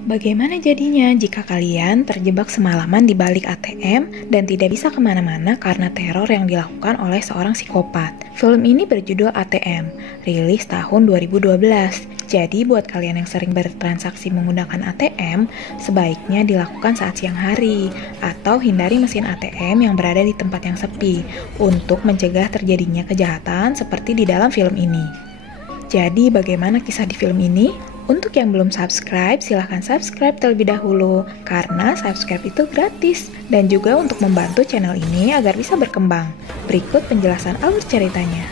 Bagaimana jadinya jika kalian terjebak semalaman di balik ATM dan tidak bisa kemana-mana karena teror yang dilakukan oleh seorang psikopat? Film ini berjudul ATM, rilis tahun 2012. Jadi buat kalian yang sering bertransaksi menggunakan ATM, sebaiknya dilakukan saat siang hari atau hindari mesin ATM yang berada di tempat yang sepi untuk mencegah terjadinya kejahatan seperti di dalam film ini. Jadi bagaimana kisah di film ini? Untuk yang belum subscribe, silahkan subscribe terlebih dahulu karena subscribe itu gratis dan juga untuk membantu channel ini agar bisa berkembang. Berikut penjelasan alur ceritanya.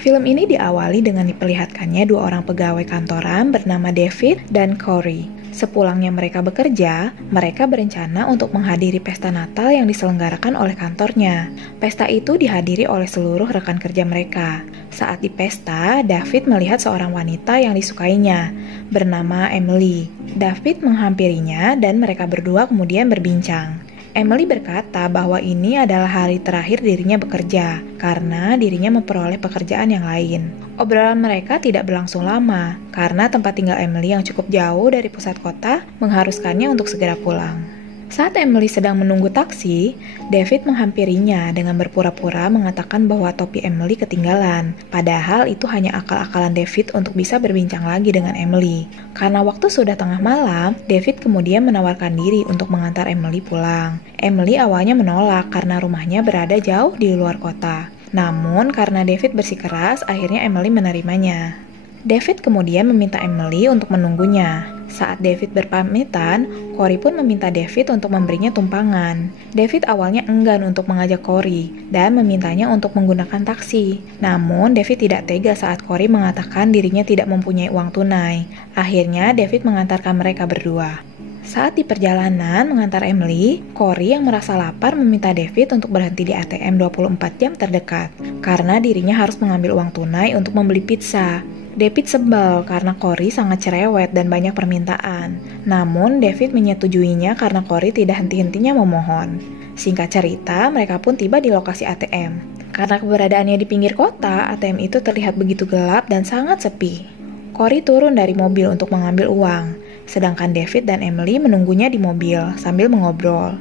Film ini diawali dengan diperlihatkannya dua orang pegawai kantoran bernama David dan Corey. Sepulangnya mereka bekerja, mereka berencana untuk menghadiri pesta Natal yang diselenggarakan oleh kantornya. Pesta itu dihadiri oleh seluruh rekan kerja mereka. Saat di pesta, David melihat seorang wanita yang disukainya, bernama Emily. David menghampirinya dan mereka berdua kemudian berbincang. Emily berkata bahwa ini adalah hari terakhir dirinya bekerja, karena dirinya memperoleh pekerjaan yang lain. Obrolan mereka tidak berlangsung lama, karena tempat tinggal Emily yang cukup jauh dari pusat kota mengharuskannya untuk segera pulang. Saat Emily sedang menunggu taksi, David menghampirinya dengan berpura-pura mengatakan bahwa topi Emily ketinggalan. Padahal itu hanya akal-akalan David untuk bisa berbincang lagi dengan Emily. Karena waktu sudah tengah malam, David kemudian menawarkan diri untuk mengantar Emily pulang. Emily awalnya menolak karena rumahnya berada jauh di luar kota. Namun karena David bersikeras, akhirnya Emily menerimanya. David kemudian meminta Emily untuk menunggunya. Saat David berpamitan, Corey pun meminta David untuk memberinya tumpangan. David awalnya enggan untuk mengajak Corey dan memintanya untuk menggunakan taksi. Namun, David tidak tega saat Corey mengatakan dirinya tidak mempunyai uang tunai. Akhirnya, David mengantarkan mereka berdua. Saat di perjalanan mengantar Emily, Corey yang merasa lapar meminta David untuk berhenti di ATM 24 jam terdekat karena dirinya harus mengambil uang tunai untuk membeli pizza. David sebel karena Corey sangat cerewet dan banyak permintaan. Namun, David menyetujuinya karena Corey tidak henti-hentinya memohon. Singkat cerita, mereka pun tiba di lokasi ATM. Karena keberadaannya di pinggir kota, ATM itu terlihat begitu gelap dan sangat sepi. Corey turun dari mobil untuk mengambil uang, sedangkan David dan Emily menunggunya di mobil sambil mengobrol.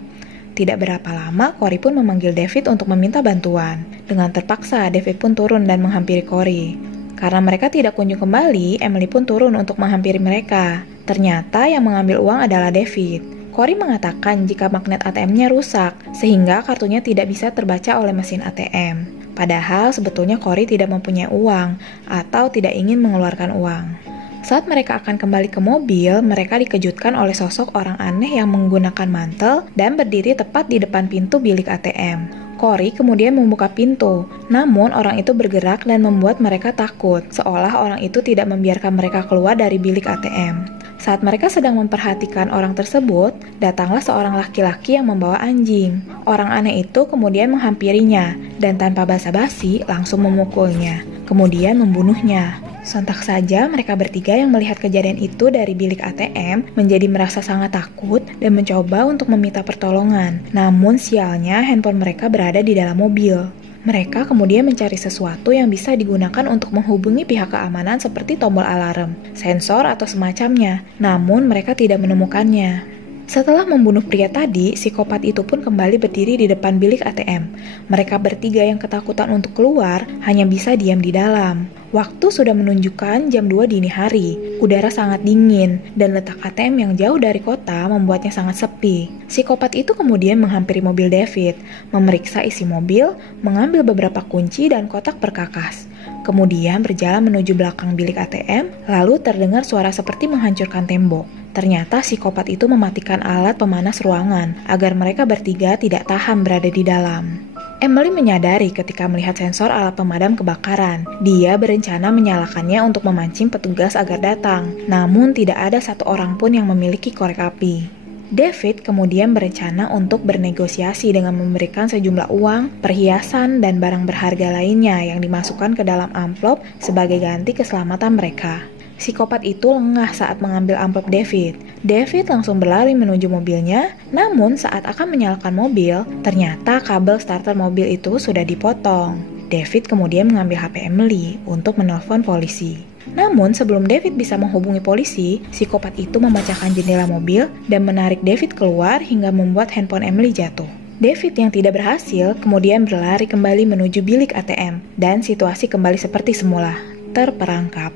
Tidak berapa lama, Corey pun memanggil David untuk meminta bantuan. Dengan terpaksa, David pun turun dan menghampiri Corey. Karena mereka tidak kunjung kembali, Emily pun turun untuk menghampiri mereka. Ternyata yang mengambil uang adalah David. Corey mengatakan jika magnet ATM-nya rusak, sehingga kartunya tidak bisa terbaca oleh mesin ATM. Padahal sebetulnya Corey tidak mempunyai uang atau tidak ingin mengeluarkan uang. Saat mereka akan kembali ke mobil, mereka dikejutkan oleh sosok orang aneh yang menggunakan mantel dan berdiri tepat di depan pintu bilik ATM. Corey kemudian membuka pintu, namun orang itu bergerak dan membuat mereka takut, seolah orang itu tidak membiarkan mereka keluar dari bilik ATM. Saat mereka sedang memperhatikan orang tersebut, datanglah seorang laki-laki yang membawa anjing. Orang aneh itu kemudian menghampirinya, dan tanpa basa-basi langsung memukulnya, kemudian membunuhnya. Sontak saja mereka bertiga yang melihat kejadian itu dari bilik ATM menjadi merasa sangat takut dan mencoba untuk meminta pertolongan. Namun sialnya handphone mereka berada di dalam mobil. Mereka kemudian mencari sesuatu yang bisa digunakan untuk menghubungi pihak keamanan seperti tombol alarm, sensor atau semacamnya. Namun mereka tidak menemukannya. Setelah membunuh pria tadi, psikopat itu pun kembali berdiri di depan bilik ATM. Mereka bertiga yang ketakutan untuk keluar hanya bisa diam di dalam. Waktu sudah menunjukkan jam 2 dini hari. Udara sangat dingin dan letak ATM yang jauh dari kota membuatnya sangat sepi. Psikopat itu kemudian menghampiri mobil David, memeriksa isi mobil, mengambil beberapa kunci dan kotak perkakas. Kemudian berjalan menuju belakang bilik ATM, lalu terdengar suara seperti menghancurkan tembok. Ternyata psikopat itu mematikan alat pemanas ruangan agar mereka bertiga tidak tahan berada di dalam. Emily menyadari ketika melihat sensor alat pemadam kebakaran. Dia berencana menyalakannya untuk memancing petugas agar datang. Namun tidak ada satu orang pun yang memiliki korek api. David kemudian berencana untuk bernegosiasi dengan memberikan sejumlah uang, perhiasan, dan barang berharga lainnya yang dimasukkan ke dalam amplop sebagai ganti keselamatan mereka. Psikopat itu lengah saat mengambil amplop David. David langsung berlari menuju mobilnya, namun saat akan menyalakan mobil, ternyata kabel starter mobil itu sudah dipotong. David kemudian mengambil HP Emily untuk menelpon polisi. Namun sebelum David bisa menghubungi polisi, psikopat itu memecahkan jendela mobil dan menarik David keluar hingga membuat handphone Emily jatuh. David yang tidak berhasil kemudian berlari kembali menuju bilik ATM dan situasi kembali seperti semula, terperangkap.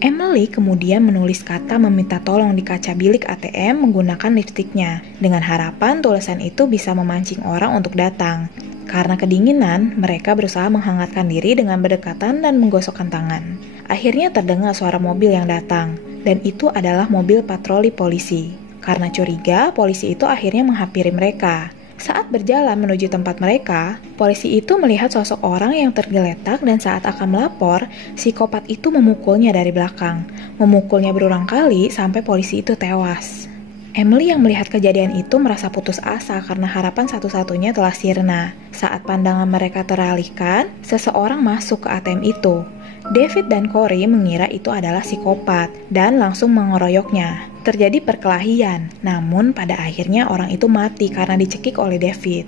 Emily kemudian menulis kata meminta tolong di kaca bilik ATM menggunakan lipstiknya, dengan harapan tulisan itu bisa memancing orang untuk datang. Karena kedinginan, mereka berusaha menghangatkan diri dengan berdekatan dan menggosokkan tangan. Akhirnya terdengar suara mobil yang datang, dan itu adalah mobil patroli polisi. Karena curiga, polisi itu akhirnya menghampiri mereka. Saat berjalan menuju tempat mereka, polisi itu melihat sosok orang yang tergeletak dan saat akan melapor, psikopat itu memukulnya dari belakang. Memukulnya berulang kali sampai polisi itu tewas. Emily yang melihat kejadian itu merasa putus asa karena harapan satu-satunya telah sirna. Saat pandangan mereka teralihkan, seseorang masuk ke ATM itu. David dan Corey mengira itu adalah psikopat dan langsung mengeroyoknya. Terjadi perkelahian, namun pada akhirnya orang itu mati karena dicekik oleh David.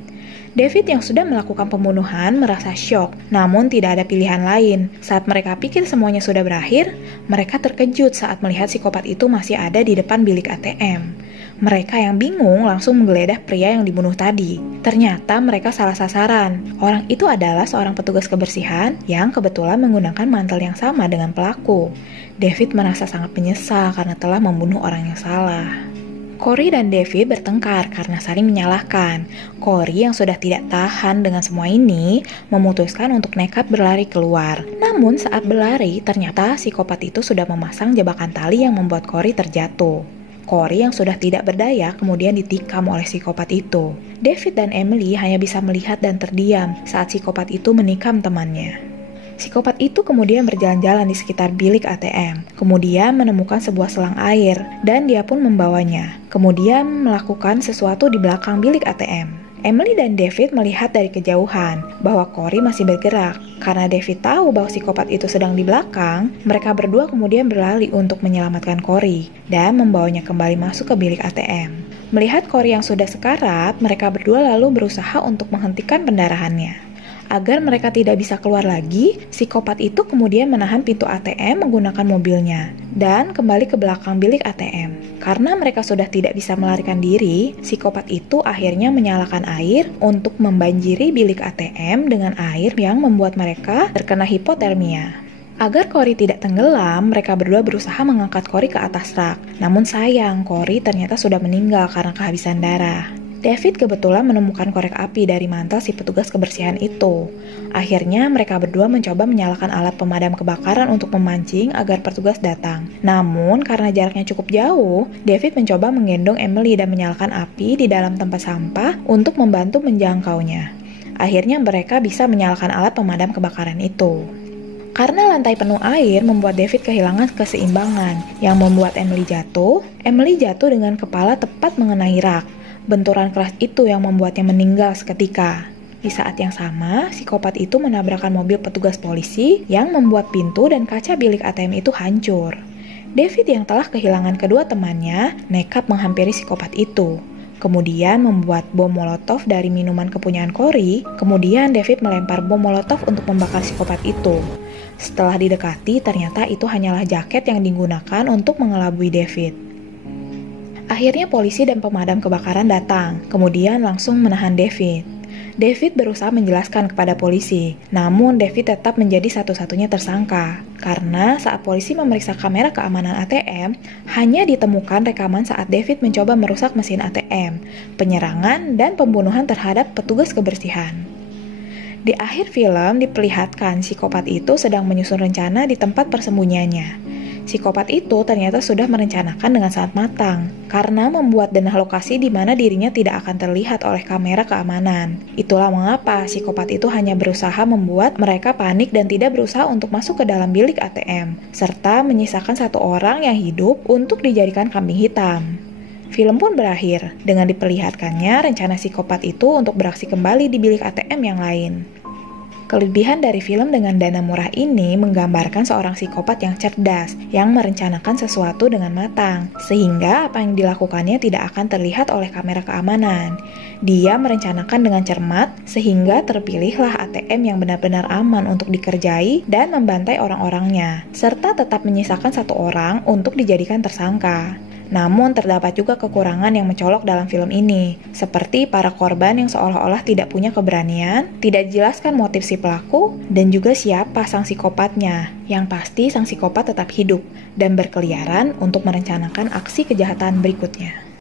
David yang sudah melakukan pembunuhan merasa syok, namun tidak ada pilihan lain. Saat mereka pikir semuanya sudah berakhir, mereka terkejut saat melihat psikopat itu masih ada di depan bilik ATM. Mereka yang bingung langsung menggeledah pria yang dibunuh tadi. Ternyata mereka salah sasaran. Orang itu adalah seorang petugas kebersihan yang kebetulan menggunakan mantel yang sama dengan pelaku. David merasa sangat menyesal karena telah membunuh orang yang salah. Corey dan David bertengkar karena saling menyalahkan. Corey yang sudah tidak tahan dengan semua ini, memutuskan untuk nekat berlari keluar. Namun saat berlari, ternyata psikopat itu sudah memasang jebakan tali yang membuat Corey terjatuh. Corey yang sudah tidak berdaya kemudian ditikam oleh psikopat itu. David dan Emily hanya bisa melihat dan terdiam saat psikopat itu menikam temannya. Psikopat itu kemudian berjalan-jalan di sekitar bilik ATM, kemudian menemukan sebuah selang air, dan dia pun membawanya. Kemudian melakukan sesuatu di belakang bilik ATM. Emily dan David melihat dari kejauhan bahwa Corey masih bergerak. Karena David tahu bahwa psikopat itu sedang di belakang, mereka berdua kemudian berlari untuk menyelamatkan Corey dan membawanya kembali masuk ke bilik ATM. Melihat Corey yang sudah sekarat, mereka berdua lalu berusaha untuk menghentikan pendarahannya. Agar mereka tidak bisa keluar lagi, psikopat itu kemudian menahan pintu ATM menggunakan mobilnya dan kembali ke belakang bilik ATM. Karena mereka sudah tidak bisa melarikan diri, psikopat itu akhirnya menyalakan air untuk membanjiri bilik ATM dengan air yang membuat mereka terkena hipotermia. Agar Corey tidak tenggelam, mereka berdua berusaha mengangkat Corey ke atas rak. Namun sayang, Corey ternyata sudah meninggal karena kehabisan darah. David kebetulan menemukan korek api dari mantel si petugas kebersihan itu. Akhirnya mereka berdua mencoba menyalakan alat pemadam kebakaran untuk memancing agar petugas datang. Namun karena jaraknya cukup jauh, David mencoba menggendong Emily dan menyalakan api di dalam tempat sampah untuk membantu menjangkaunya. Akhirnya mereka bisa menyalakan alat pemadam kebakaran itu. Karena lantai penuh air membuat David kehilangan keseimbangan, yang membuat Emily jatuh. Emily jatuh dengan kepala tepat mengenai rak. Benturan keras itu yang membuatnya meninggal seketika. Di saat yang sama, psikopat itu menabrakkan mobil petugas polisi yang membuat pintu dan kaca bilik ATM itu hancur. David yang telah kehilangan kedua temannya nekat menghampiri psikopat itu. Kemudian membuat bom molotov dari minuman kepunyaan Corey. Kemudian David melempar bom molotov untuk membakar psikopat itu. Setelah didekati, ternyata itu hanyalah jaket yang digunakan untuk mengelabui David. Akhirnya polisi dan pemadam kebakaran datang, kemudian langsung menahan David. David berusaha menjelaskan kepada polisi, namun David tetap menjadi satu-satunya tersangka. Karena saat polisi memeriksa kamera keamanan ATM, hanya ditemukan rekaman saat David mencoba merusak mesin ATM, penyerangan, dan pembunuhan terhadap petugas kebersihan. Di akhir film diperlihatkan psikopat itu sedang menyusun rencana di tempat persembunyiannya. Psikopat itu ternyata sudah merencanakan dengan sangat matang, karena membuat denah lokasi di mana dirinya tidak akan terlihat oleh kamera keamanan. Itulah mengapa psikopat itu hanya berusaha membuat mereka panik dan tidak berusaha untuk masuk ke dalam bilik ATM, serta menyisakan satu orang yang hidup untuk dijadikan kambing hitam. Film pun berakhir dengan diperlihatkannya rencana psikopat itu untuk beraksi kembali di bilik ATM yang lain. Kelebihan dari film dengan dana murah ini menggambarkan seorang psikopat yang cerdas, yang merencanakan sesuatu dengan matang, sehingga apa yang dilakukannya tidak akan terlihat oleh kamera keamanan. Dia merencanakan dengan cermat, sehingga terpilihlah ATM yang benar-benar aman untuk dikerjai dan membantai orang-orangnya, serta tetap menyisakan satu orang untuk dijadikan tersangka. Namun terdapat juga kekurangan yang mencolok dalam film ini, seperti para korban yang seolah-olah tidak punya keberanian, tidak dijelaskan motif si pelaku, dan juga siapa sang psikopatnya. Yang pasti sang psikopat tetap hidup dan berkeliaran untuk merencanakan aksi kejahatan berikutnya.